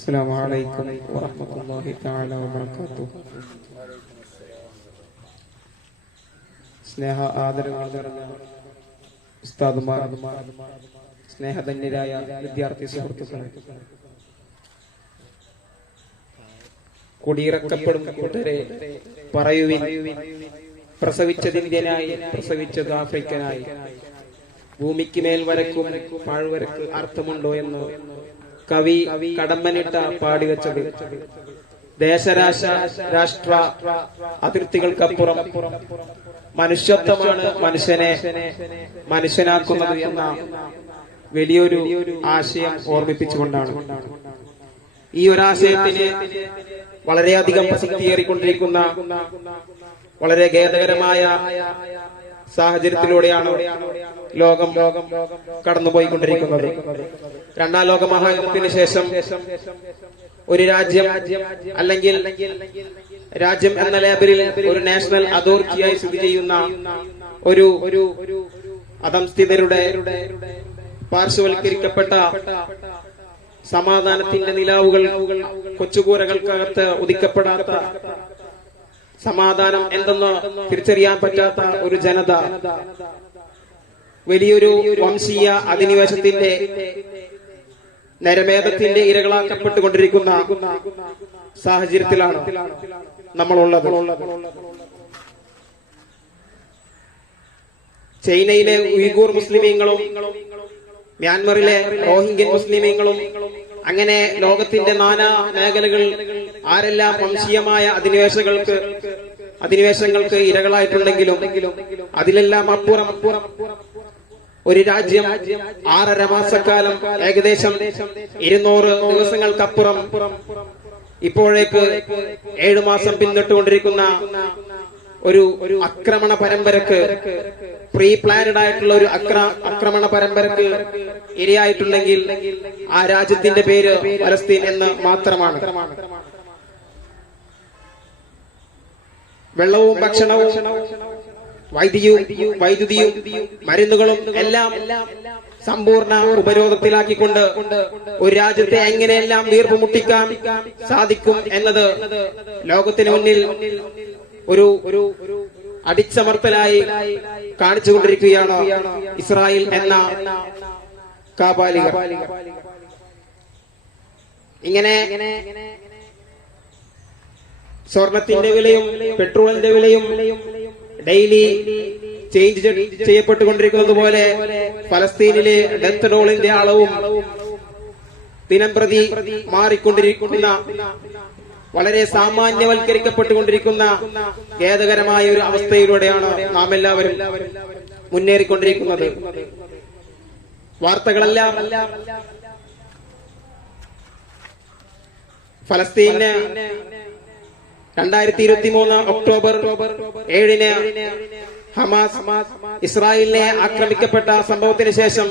السلام عليكم ورحمة الله تعالى وبركاته സ്നേഹ ആദരങ്ങൾ നിറഞ്ഞ ഉസ്താദുമാർ സ്നേഹധന്യരായ വിദ്യാർത്ഥി സുഹൃത്തുക്കളെ കുടിയിറക്കപ്പെടും കൂട്ടരെ പറയുവിൻ പ്രസവിച്ചതിന്ത്യനായി പ്രസവിച്ചത് ആഫ്രിക്കനായി ഭൂമിക്ക് മേൽ വരക്കും പാഴ്വരക്ക് അർത്ഥമുണ്ടോ എന്ന് കവി കടമ്പനിട്ട പാടി പാടിവെച്ചത്. ദേശരാശ രാഷ്ട്ര അതിർത്തികൾക്കപ്പുറം മനുഷ്യത്വമാണ് മനുഷ്യനെ മനുഷ്യനാക്കുന്നത് എന്ന വലിയൊരു ആശയം ഓർമ്മിപ്പിച്ചുകൊണ്ടാണ്. ഈ ഒരാശയത്തിന് വളരെയധികം പ്രസക്തിയേറിക്കൊണ്ടിരിക്കുന്ന വളരെ ഖേദകരമായ സാഹചര്യത്തിലൂടെയാണ് ലോകം ലോകം കടന്നുപോയിക്കൊണ്ടിരിക്കുന്നത്. രണ്ടാം ലോക മഹായുദ്ധത്തിന് ശേഷം ഒരു രാജ്യം അല്ലെങ്കിൽ രാജ്യം എന്ന ലേബലിൽ ഒരു നാഷണൽ അതോറിറ്റിയായി സ്ഥിതി ചെയ്യുന്ന ഒരു ഒരു അധംസ്ഥിതരുടെ പാർശ്വവൽക്കരിക്കപ്പെട്ട സമാധാനത്തിന്റെ നിലാവുകൾ കൊച്ചുകൂരകൾക്കകത്ത് ഉദിക്കപ്പെടാത്ത സമാധാനം എന്തെന്ന് തിരിച്ചറിയാൻ പറ്റാത്ത ഒരു ജനത. വലിയൊരു വംശീയ അധിനിവേശത്തിന്റെ നരമേധത്തിന്റെ ഇരകളാക്കപ്പെട്ടുകൊണ്ടിരിക്കുന്ന സാഹചര്യത്തിലാണ് നമ്മളുള്ളത്. ചൈനയിലെ ഉയ്ഗൂർ മുസ്ലിമീങ്ങളും മ്യാൻമറിലെ റോഹിംഗ്യൻ മുസ്ലിമീങ്ങളും അങ്ങനെ ലോകത്തിന്റെ നാനാ മേഖലകൾ ആരെല്ലാം വംശീയമായ അധിനിവേശങ്ങൾക്ക് അധിനിവേശങ്ങൾക്ക് ഇരകളായിട്ടുണ്ടെങ്കിലും അതിലെല്ലാം അപ്പുറം അപ്പുറം ഒരു രാജ്യം ആറര മാസക്കാലം ഏകദേശം ഇരുന്നൂറ് ദിവസങ്ങൾക്കപ്പുറം ഇപ്പോഴേക്ക് ഏഴു മാസം പിന്നിട്ടുകൊണ്ടിരിക്കുന്ന ഒരു ഒരു ആക്രമണ പരമ്പരക്ക് പ്രീ പ്ലാനഡ് ആയിട്ടുള്ള ഒരു ആക്രമണ പരമ്പരക്ക് ഇരയായിട്ടുണ്ടെങ്കിൽ ആ രാജ്യത്തിന്റെ പേര് പലസ്തീൻ എന്ന് മാത്രമാണ്. വെള്ളവും ഭക്ഷണവും വൈദ്യുതിയും വൈദ്യുതിയും മരുന്നുകളും എല്ലാം സമ്പൂർണ ഉപരോധത്തിലാക്കിക്കൊണ്ട് ഒരു രാജ്യത്തെ എങ്ങനെയെല്ലാം വീർപ്പ് മുട്ടിക്കാൻ സാധിക്കും എന്നത് ലോകത്തിന് മുന്നിൽ ഒരു ഒരു അടിച്ചമർത്തലായി കാണിച്ചുകൊണ്ടിരിക്കുകയാണ് ഇസ്രായേൽ എന്ന കാപാലിക. ഇങ്ങനെ സ്വർണത്തിന്റെ വിലയും പെട്രോളിന്റെ വിലയും ഡെയിലി ചേഞ്ച് ചെയ്യപ്പെട്ടുകൊണ്ടിരിക്കുന്നത് പോലെ ഫലസ്തീനിലെ ഡെത്ത് റോളിന്റെ അളവും ദിനം പ്രതി മാറിക്കൊണ്ടിരിക്കുന്ന വളരെ സാമാന്യവൽക്കരിക്കപ്പെട്ടുകൊണ്ടിരിക്കുന്ന ഖേദകരമായ ഒരു അവസ്ഥയിലൂടെയാണ് നാം എല്ലാവരും മുന്നേറിക്കൊണ്ടിരിക്കുന്നത്. വാർത്തകളെല്ലാം ഫലസ്തീന് രണ്ടായിരത്തി ഇരുപത്തി മൂന്ന് ഒക്ടോബർ ഏഴിന് ഹമാസ് ഇസ്രായേലിനെ ആക്രമിക്കപ്പെട്ട സംഭവത്തിന് ശേഷം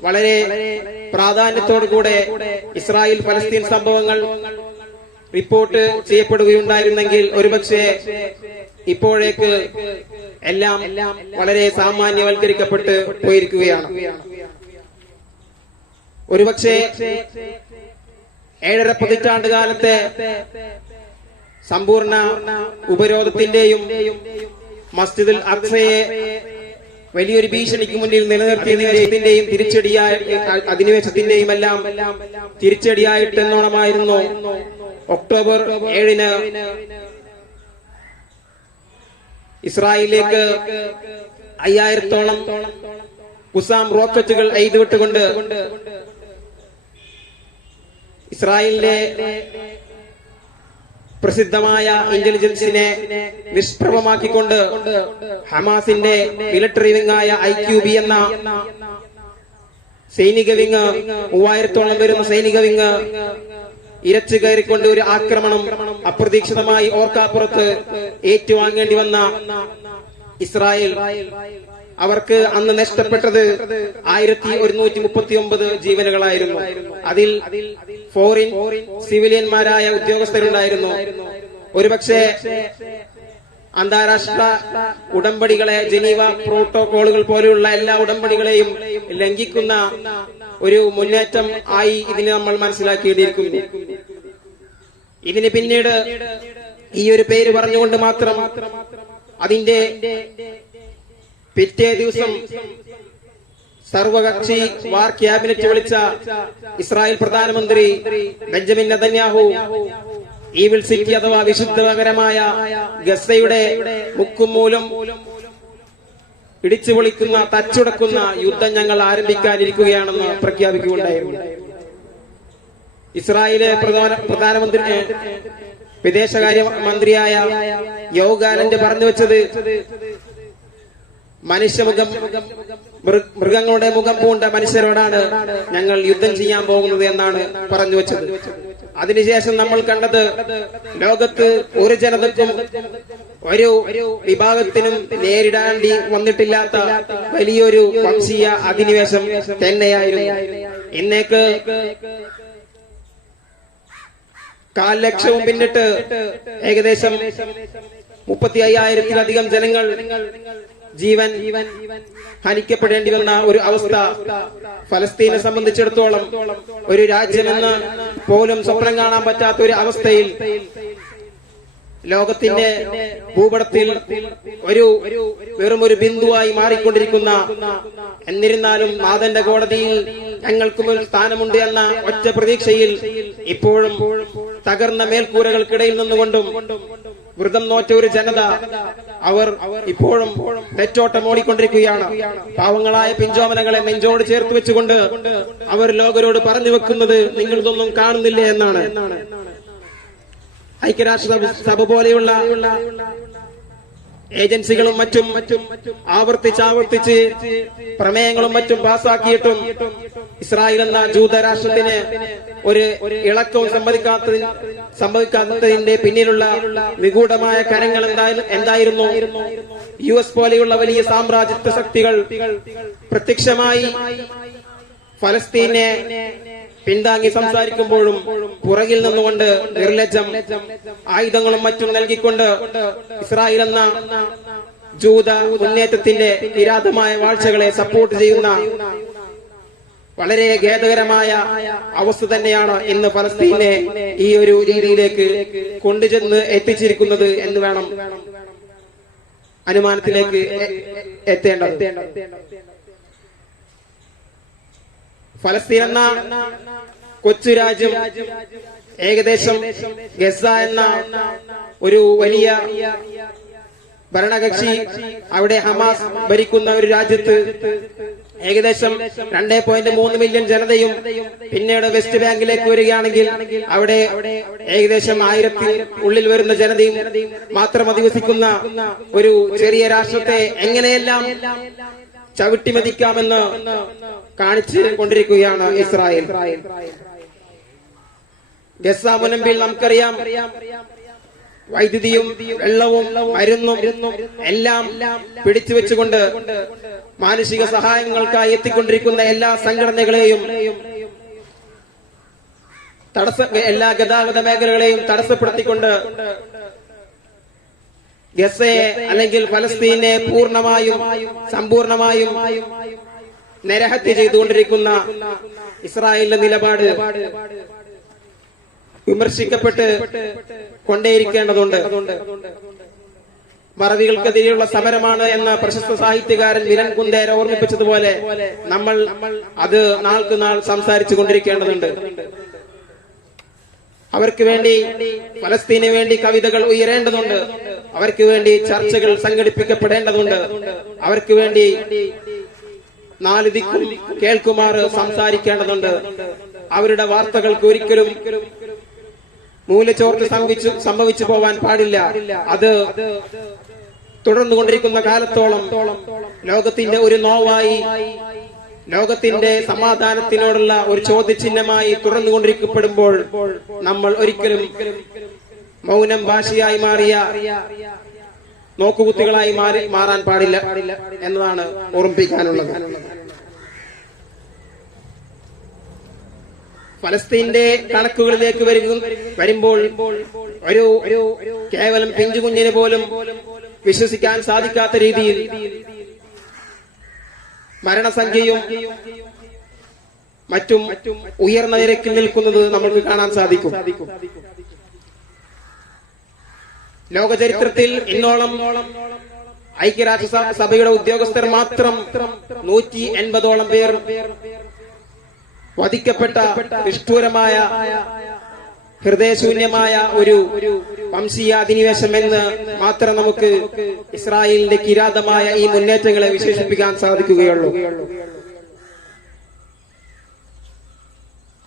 വളരെ പ്രാധാന്യത്തോടുകൂടെ ഇസ്രായേൽ പലസ്തീൻ സംഭവങ്ങൾ റിപ്പോർട്ട് ചെയ്യപ്പെടുകയുണ്ടായിരുന്നെങ്കിൽ ഒരുപക്ഷെ ഇപ്പോഴേക്ക് എല്ലാം വളരെ സാമാന്യവൽക്കരിക്കപ്പെട്ട് പോയിരിക്കുകയാണ്. ഒരുപക്ഷെ ഏഴര പതിറ്റാണ്ട് കാലത്തെ സമ്പൂർണ ഉപരോധത്തിന്റെയും മസ്ജിദുൽ അക്സയെ വലിയൊരു ഭീഷണിക്ക് മുന്നിൽ നിലനിർത്തിയതിന്റെയും തിരിച്ചടിയായ അധിനിവേശത്തിന്റെയും എല്ലാം തിരിച്ചടിയായിട്ടെന്നോണമായിരുന്നു ഒക്ടോബർ ഏഴിന് ഇസ്രായേലിലേക്ക് അയ്യായിരത്തോളം കുസാം റോക്കറ്റുകൾ എഴുതിവിട്ടുകൊണ്ട് ഇസ്രായേലിലെ പ്രസിദ്ധമായ ഇന്റലിജൻസിനെ നിഷ്പ്രഭമാക്കിക്കൊണ്ട് ഹമാസിന്റെ മിലിറ്ററി വിങ്ങായ ഐ ക്യു ബി എന്ന സൈനിക വിങ് മൂവായിരത്തോളം വരുന്ന സൈനിക വിങ് ഇരച്ചു കയറിക്കൊണ്ട് ഒരു ആക്രമണം അപ്രതീക്ഷിതമായി ഓർക്കാപ്പുറത്ത് ഏറ്റുവാങ്ങേണ്ടി വന്ന ഇസ്രായേൽ. അവർക്ക് അന്ന് നഷ്ടപ്പെട്ടത് ആയിരത്തി ഒരുന്നൂറ്റി മുപ്പത്തി ഒമ്പത് ജീവനുകളായിരുന്നു. അതിൽ ഫോറിൻ സിവിലിയന്മാരായ ഉദ്യോഗസ്ഥരുണ്ടായിരുന്നു. ഒരുപക്ഷെ അന്താരാഷ്ട്ര ഉടമ്പടികളെ ജനീവ പ്രോട്ടോകോളുകൾ പോലെയുള്ള എല്ലാ ഉടമ്പടികളെയും ലംഘിക്കുന്ന ഒരു മുന്നേറ്റം ആയി ഇതിനെ നമ്മൾ മനസ്സിലാക്കിയിരിക്കുന്നു ഇതിന് പിന്നീട് ഈ ഒരു പേര് പറഞ്ഞുകൊണ്ട് മാത്രം അതിന്റെ പിറ്റേ ദിവസം സർവകക്ഷി വാർ ക്യാബിനറ്റ് വിളിച്ച ഇസ്രായേൽ പ്രധാനമന്ത്രി ബെഞ്ചമിൻ നെതന്യാഹു ഈവിൾ സിറ്റി അഥവാ വിശുദ്ധ നഗരമായ ഗസയുടെ മുക്കും മൂലം ഇടിച്ചു പൊളിക്കുന്ന തച്ചുടക്കുന്ന യുദ്ധം ഞങ്ങൾ ആരംഭിക്കാനിരിക്കുകയാണെന്ന് പ്രഖ്യാപിക്കുകയുണ്ടായിരുന്നു ഇസ്രായേലെ പ്രധാന പ്രധാനമന്ത്രി വിദേശകാര്യ മന്ത്രിയായ യോഗാനന്ദ് പറഞ്ഞു വെച്ചത് മനുഷ്യമുഖം മുഖം മൃഗങ്ങളുടെ മുഖം പൂണ്ട മനുഷ്യരോടാണ് ഞങ്ങൾ യുദ്ധം ചെയ്യാൻ പോകുന്നത് എന്നാണ് പറഞ്ഞു വെച്ചത്. അതിനുശേഷം നമ്മൾ കണ്ടത് ലോകത്ത് ഒരു ജനതക്കും ഒരു വിഭാഗത്തിനും നേരിടാണ്ടി വന്നിട്ടില്ലാത്ത വലിയൊരു വംശീയ അധിനിവേശം തന്നെയായിരുന്നു. ഇന്നേക്ക് കാൽ ലക്ഷവും പിന്നിട്ട് ഏകദേശം മുപ്പത്തി അയ്യായിരത്തിലധികം ജനങ്ങൾ ജീവൻ ഹനിക്കപ്പെടേണ്ടി വന്ന ഒരു അവസ്ഥ ഫലസ്തീനെ സംബന്ധിച്ചിടത്തോളം ഒരു രാജ്യമെന്ന് പോലും സ്വപ്നം കാണാൻ പറ്റാത്ത ഒരു അവസ്ഥയിൽ ലോകത്തിന്റെ ഭൂപടത്തിൽ ഒരു വെറും ഒരു ബിന്ദുവായി മാറിക്കൊണ്ടിരിക്കുന്ന എന്നിരുന്നാലും നാഥന്റെ കോടതിയിൽ ഞങ്ങൾക്ക് മുൻ സ്ഥാനമുണ്ട് എന്ന ഒറ്റ പ്രതീക്ഷയിൽ ഇപ്പോഴും തകർന്ന മേൽക്കൂരകൾക്കിടയിൽ നിന്നുകൊണ്ടും വ്രതം നോറ്റ ഒരു ജനത അവർ ഇപ്പോഴും തെറ്റോട്ടം ഓടിക്കൊണ്ടിരിക്കുകയാണ്. പാവങ്ങളായ പിഞ്ചോമനകളെ നെഞ്ചോട് ചേർത്ത് വെച്ചുകൊണ്ട് അവർ ലോകരോട് പറഞ്ഞു വെക്കുന്നത് നിങ്ങളിതൊന്നും കാണുന്നില്ല എന്നാണ്. ഐക്യരാഷ്ട്ര സഭ പോലെയുള്ള ഏജൻസികളും മറ്റും മറ്റും ആവർത്തിച്ച് ആവർത്തിച്ച് പ്രമേയങ്ങളും മറ്റും പാസാക്കിയിട്ടും ഇസ്രായേൽ എന്ന ജൂതരാഷ്ട്രത്തിന് ഒരു ഇളക്കവും സംഭവിക്കാത്ത സംഭവിക്കാത്തതിന്റെ പിന്നിലുള്ള നിഗൂഢമായ കരങ്ങൾ എന്തായിരുന്നു? യു എസ് പോലെയുള്ള വലിയ സാമ്രാജ്യത്വ ശക്തികൾ പ്രത്യക്ഷമായി ഫലസ്തീനെ പിന്താങ്ങി സംസാരിക്കുമ്പോഴും പുറകിൽ നിന്നുകൊണ്ട് നിർലജ്ജം ആയുധങ്ങളും മറ്റും നൽകിക്കൊണ്ട് ഇസ്രായേൽ എന്ന ജൂത മുന്നേറ്റത്തിന്റെ കിരാതമായ വാഴ്ചകളെ സപ്പോർട്ട് ചെയ്യുന്ന വളരെ ഖേദകരമായ അവസ്ഥ തന്നെയാണ് ഇന്ന് ഫലസ്തീനെ ഈ ഒരു രീതിയിലേക്ക് കൊണ്ടുചെന്ന് എത്തിച്ചിരിക്കുന്നത് എന്ന് വേണം അനുമാനത്തിലേക്ക് എത്തേണ്ട എത്തേണ്ടത്. ഫലസ്തീൻ എന്ന കൊച്ചു രാജ്യം ഏകദേശം ഗസ എന്ന ഒരു വലിയ ഭരണകക്ഷി അവിടെ ഹമാസ് ഭരിക്കുന്ന ഒരു രാജ്യത്ത് ഏകദേശം രണ്ടേ പോയിന്റ് മൂന്ന് മില്യൺ ജനതയും പിന്നീട് വെസ്റ്റ് ബാങ്കിലേക്ക് വരികയാണെങ്കിൽ അവിടെ ഏകദേശം ആയിരത്തി ഉള്ളിൽ വരുന്ന ജനതയും മാത്രം അധിവസിക്കുന്ന ഒരു ചെറിയ രാഷ്ട്രത്തെ എങ്ങനെയെല്ലാം ചവിട്ടിമതിക്കാമെന്ന് കാണിച്ചു കൊണ്ടിരിക്കുകയാണ് ഇസ്രായേൽ. ഗസ മുനമ്പിൽ നമുക്കറിയാം വൈദ്യുതിയും വെള്ളവും മരുന്നും എല്ലാം പിടിച്ചു വെച്ചുകൊണ്ട് മാനുഷിക സഹായങ്ങൾക്കായി എത്തിക്കൊണ്ടിരിക്കുന്ന എല്ലാ സംഘടനകളെയും തടസ്സ എല്ലാ ഗതാഗത മേഖലകളെയും തടസ്സപ്പെടുത്തിക്കൊണ്ട് ഗസയെ അല്ലെങ്കിൽ ഫലസ്തീനെ പൂർണമായും സമ്പൂർണമായും നരഹത്യ ചെയ്തുകൊണ്ടിരിക്കുന്ന ഇസ്രായേലിന്റെ നിലപാട് വിമർശിക്കപ്പെട്ട് കൊണ്ടേയിരിക്കേണ്ടതുണ്ട്. മറവികൾക്കെതിരെയുള്ള സമരമാണ് എന്ന പ്രശസ്ത സാഹിത്യകാരൻ വിരൻ കുന്തേര ഓർമ്മിപ്പിച്ചതുപോലെ നമ്മൾ അത് നാൾക്ക് നാൾ സംസാരിച്ചു കൊണ്ടിരിക്കേണ്ടതുണ്ട്. അവർക്ക് വേണ്ടി ഫലസ്തീന് വേണ്ടി കവിതകൾ ഉയരേണ്ടതുണ്ട്. അവർക്ക് വേണ്ടി ചർച്ചകൾ സംഘടിപ്പിക്കപ്പെടേണ്ടതുണ്ട്. അവർക്ക് വേണ്ടി നാല് ദിക്കും കേൾക്കുമാറ് സംസാരിക്കേണ്ടതുണ്ട്. അവരുടെ വാർത്തകൾക്ക് ഒരിക്കലും മൂലച്ചോർത്ത് സംഭവിച്ചു സംഭവിച്ചു പോവാൻ പാടില്ല. അത് തുടർന്നു കൊണ്ടിരിക്കുന്ന കാലത്തോളം ലോകത്തിന്റെ ഒരു നോവായി ലോകത്തിന്റെ സമാധാനത്തിനോടുള്ള ഒരു ചോദ്യചിഹ്നമായി തുടർന്നുകൊണ്ടിരിക്കപ്പെടുമ്പോൾ നമ്മൾ ഒരിക്കലും മൗനം ഭാഷയായി മാറിയ നോക്കുകുത്തികളായി മാറി മാറാൻ പാടില്ല എന്നതാണ് ഓർമ്മിപ്പിക്കാനുള്ളത്. ഫലസ്തീന്റെ കണക്കുകളിലേക്ക് വരുമ്പോൾ ഒരു കേവലം പിഞ്ചുകുഞ്ഞിന് പോലും വിശ്വസിക്കാൻ സാധിക്കാത്ത രീതിയിൽ മരണസംഖ്യയും മറ്റും ഉയർന്ന നിരക്കിൽ നിൽക്കുന്നത് നമുക്ക് കാണാൻ സാധിക്കും. ലോക ചരിത്രത്തിൽ ഇന്നോളം ഐക്യരാഷ്ട്ര സഭയുടെ ഉദ്യോഗസ്ഥർ മാത്രം നൂറ്റി എൺപതോളം പേർ വധിക്കപ്പെട്ട നിഷ്ഠൂരമായ ഹൃദയശൂന്യമായ ഒരു വംശീയ അധിനിവേശം എന്ന് മാത്രം നമുക്ക് ഇസ്രായേലിന്റെ കിരാതമായ ഈ മുന്നേറ്റങ്ങളെ വിശേഷിപ്പിക്കാൻ സാധിക്കുകയുള്ളൂ.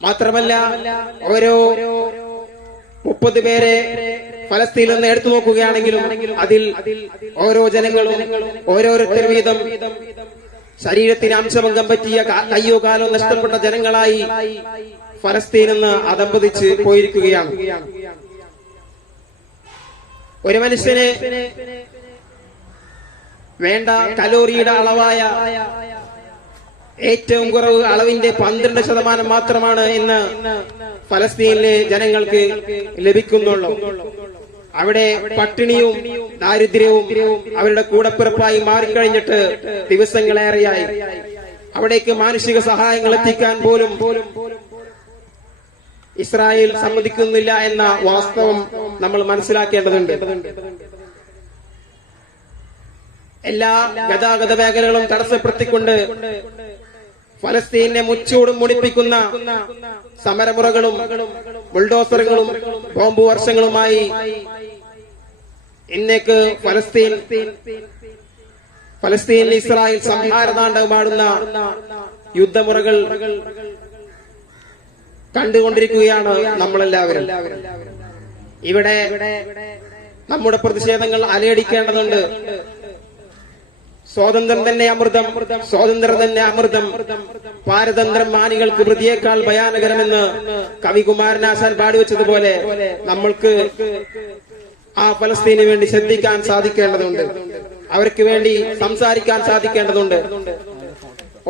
മാത്രമല്ല ഓരോ മുപ്പത് പേരെ ഫലസ്തീനിൽ നിന്ന് എടുത്തു നോക്കുകയാണെങ്കിലും അതിൽ ഓരോ ജനങ്ങളും ഓരോരുത്തർ വീതം ശരീരത്തിന് അംശഭംഗം പറ്റിയ കയ്യോ കാലോ നഷ്ടപ്പെട്ട ജനങ്ങളായി ഫലസ്തീൻ നിന്ന് അതമ്പതിച്ച് പോയിരിക്കുകയാണ്. ഒരു മനുഷ്യനെ വേണ്ട കലോറിയുടെ അളവായ ഏറ്റവും കുറവ് അളവിന്റെ പന്ത്രണ്ട് ശതമാനം മാത്രമാണ് ഇന്ന് ഫലസ്തീനിലെ ജനങ്ങൾക്ക് ലഭിക്കുന്നുള്ളൂ. അവിടെ പട്ടിണിയും ദാരിദ്ര്യവും അവരുടെ കൂടപ്പിറപ്പായി മാറിക്കഴിഞ്ഞിട്ട് ദിവസങ്ങളേറെയായി. അവിടേക്ക് മാനുഷിക സഹായങ്ങൾ എത്തിക്കാൻ പോലും ഇസ്രായേൽ സമ്മതിക്കുന്നില്ല എന്ന വാസ്തവം നമ്മൾ മനസ്സിലാക്കേണ്ടതുണ്ട്. എല്ലാ ഗതാഗത മേഖലകളും തടസ്സപ്പെടുത്തിക്കൊണ്ട് ഫലസ്തീനെ മുച്ചൂടും മുടിപ്പിക്കുന്ന സമരമുറകളും ബുൾഡോസറുകളും ബോംബ് വർഷങ്ങളുമായി ഇന്നേക്ക് ഫലസ്തീൻ ഫലസ്തീൻ ഇസ്രായേൽ സംഹാരതാണ്ഡവമാടുന്ന യുദ്ധമുറകൾ കണ്ടുകൊണ്ടിരിക്കുകയാണ് നമ്മളെല്ലാവരും. ഇവിടെ നമ്മുടെ പ്രതിഷേധങ്ങൾ അലയടിക്കേണ്ടതുണ്ട്. സ്വാതന്ത്ര്യം തന്നെ അമൃതം സ്വാതന്ത്ര്യം തന്നെ അമൃതം. പാരതന്ത്രം മാനികൾക്ക് പ്രതിയേക്കാൾ ഭയാനകരമെന്ന് കവികുമാരനാശാൻ പാടിവെച്ചതുപോലെ നമ്മൾക്ക് ആ ഫലസ്തീന് വേണ്ടി ശ്രദ്ധിക്കാൻ സാധിക്കേണ്ടതുണ്ട്. അവർക്ക് വേണ്ടി സംസാരിക്കാൻ സാധിക്കേണ്ടതുണ്ട്.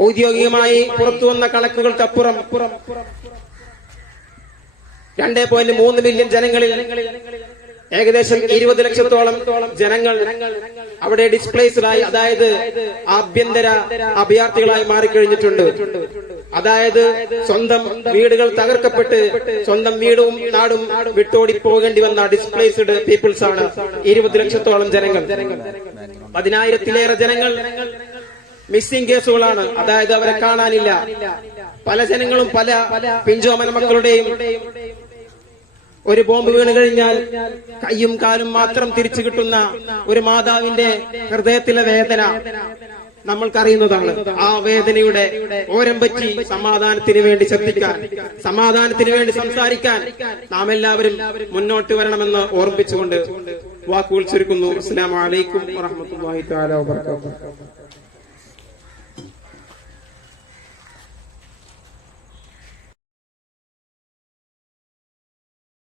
ഔദ്യോഗികമായി പുറത്തു വന്ന കണക്കുകൾക്കപ്പുറം രണ്ടേ പോയിന്റ് മൂന്ന് മില്യൺ ജനങ്ങളിൽ ഏകദേശം ഇരുപത് ലക്ഷത്തോളം ജനങ്ങൾ അവിടെ ഡിസ്പ്ലേസ്ഡായി അതായത് ആഭ്യന്തര അഭയാർത്ഥികളായി മാറിക്കഴിഞ്ഞിട്ടുണ്ട്. അതായത് സ്വന്തം വീടുകൾ തകർക്കപ്പെട്ട് സ്വന്തം വീടും നാടും വിട്ടോടി പോകേണ്ടി വന്ന ഡിസ്പ്ലേസ്ഡ് പീപ്പിൾസ് ആണ് ഇരുപത് ലക്ഷത്തോളം ജനങ്ങൾ. പതിനായിരത്തിലേറെ ജനങ്ങൾ മിസ്സിംഗ് കേസുകളാണ്. അതായത് അവരെ കാണാനില്ല. പല ജനങ്ങളും പല പിഞ്ചോമന മക്കളുടെയും ഒരു ബോംബ് വീണ് കഴിഞ്ഞാൽ കയ്യും കാലും മാത്രം തിരിച്ചു കിട്ടുന്ന ഒരു മാതാവിന്റെ ഹൃദയത്തിലെ വേദന നമ്മൾക്കറിയുന്നതാണ്. ആ വേദനയുടെ ഓരം പറ്റി സമാധാനത്തിന് വേണ്ടി ശ്രദ്ധിക്കാൻ സമാധാനത്തിന് വേണ്ടി സംസാരിക്കാൻ നാം എല്ലാവരും മുന്നോട്ട് വരണമെന്ന് ഓർമ്മിപ്പിച്ചുകൊണ്ട് വാക്കുകൾ ചുരുക്കുന്നു. അസ്സാം അലൈക്കും വറഹ്മത്തുള്ളാഹി തആല വബറകാതുഹു.